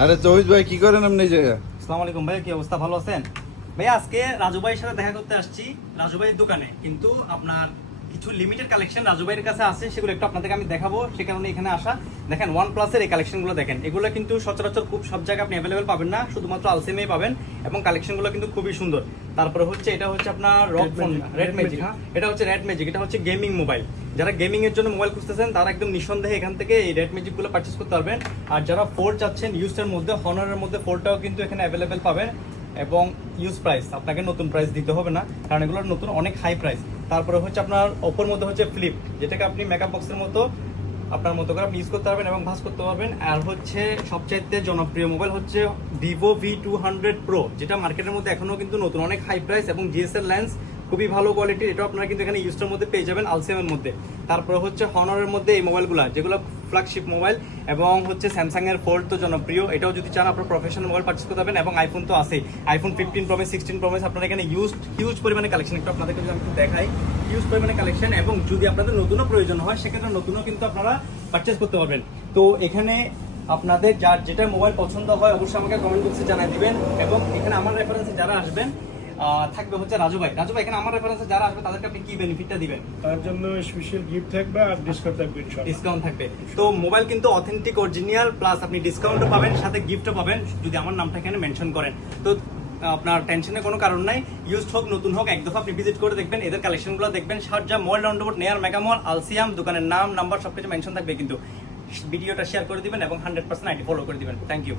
আরে তৌহিদ ভাই কি করেন আপনি যে? আসসালামু আলাইকুম ভাই, কি অবস্থা? ভালো আছেন ভাই? আজকে রাজু ভাইয়ের সাথে দেখা করতে আসছি রাজু ভাইয়ের দোকানে, কিন্তু আপনার কিছু লিমিটেড কালেকশন রাজু ভাইয়ের কাছে আছে, সেগুলো একটু আপনাদেরকে আমি দেখাবো। সে কারণে এখানে আসা। দেখেন ওয়ান প্লাসের এই কালেকশনগুলো দেখেন, এগুলো কিন্তু সচরাচর খুব সব জায়গায় আপনি অ্যাভেলেবেল পাবেন না, শুধুমাত্র আলসেমেই পাবেন। এবং কালেকশনগুলো কিন্তু খুবই সুন্দর। তারপরে হচ্ছে এটা হচ্ছে আপনার রক ফোন, রেড ম্যাজিক। হ্যাঁ, এটা হচ্ছে রেড ম্যাজিক, এটা হচ্ছে গেমিং মোবাইল। যারা গেমিং এর জন্য মোবাইল খুঁজতেছেন তারা একদম নিঃসন্দেহে এখান থেকে এই রেড ম্যাজিক গুলো পারচেজ করতে পারবেন। আর যারা ফোর চাচ্ছেন ইউজের মধ্যে, হনারের মধ্যে ফোরটাও কিন্তু এখানে অ্যাভেলেবেল পাবেন। এবং ইউজ প্রাইস, আপনাকে নতুন প্রাইস দিতে হবে না, কারণ এগুলোর নতুন অনেক হাই প্রাইস। তারপরে হচ্ছে আপনার ওপোর মধ্যে হচ্ছে ফ্লিপ, যেটাকে আপনি মেকআপ বক্সের মতো আপনার মতো করে আপনি ইউজ করতে পারবেন এবং ভাস করতে পারবেন। আর হচ্ছে সবচাইতে জনপ্রিয় মোবাইল হচ্ছে ভিভো V200 প্রো, যেটা মার্কেটের মধ্যে এখনো কিন্তু নতুন, অনেক হাই প্রাইস এবং জিএসএল লেন্স, খুবই ভালো কোয়ালিটির। এটাও আপনারা কিন্তু এখানে ইউজটার মধ্যে পেয়ে যাবেন, আলসেমের মধ্যে। তারপরে হচ্ছে হনারের মধ্যে এই মোবাইলগুলো, যেগুলো ফ্ল্যাগশিপ মোবাইল। এবং হচ্ছে স্যামসাং এর ফোল্ড তো জনপ্রিয়, এটাও যদি চান আপনার প্রফেশনাল মোবাইল পারচেস করতে পারবেন। এবং আইফোন তো আছেই, iPhone 15 pro max, 16 pro max আপনারা এখানে হিউজ পরিমাণে কালেকশন। একটু আপনাদেরকে যদি আমি একটু দেখাই, হিউজ পরিমাণে কালেকশন। এবং যদি আপনাদের নতুনও প্রয়োজন হয় সেক্ষেত্রে নতুনও কিন্তু আপনারা পারচেস করতে পারবেন। তো এখানে আপনাদের যার যেটা মোবাইল পছন্দ হয় অবশ্যই আমাকে কমেন্ট বক্সে জানাই দিবেন। এবং এখানে আমার রেফারেন্সে যারা আসবেন থাকবে হচ্ছে রাজু ভাই। এখানে আমার রেফারেন্সে যারা আসবে তাদেরকে আপনি কি বেনিফিটটা দিবেন? তার জন্য স্পেশাল গিফট থাকবে আর ডিসকাউন্ট থাকবে ইনশাআল্লাহ। ডিসকাউন্ট থাকবে। তো মোবাইল কিন্তু অথেন্টিক অরিজিনাল, প্লাস আপনি ডিসকাউন্টও পাবেন, সাথে গিফটও পাবেন যদি আমার নামটা এখানে মেনশন করেন। তো আপনার টেনশনের কোনো কারণ নাই। ইউজড হোক নতুন হোক, এক দফা আপনি ভিজিট করে দেখবেন, এদের কালেকশনগুলো দেখবেন। শারজা মল রাউন্ডাবোট নেয়ার মেগা মল আলসিয়াম, দোকানের নাম নাম্বার সবকিছু মেনশন থাকবে। কিন্তু ভিডিওটা শেয়ার করে দিবেন এবং 100% আইডি ফলো করে দিবেন। Thank you.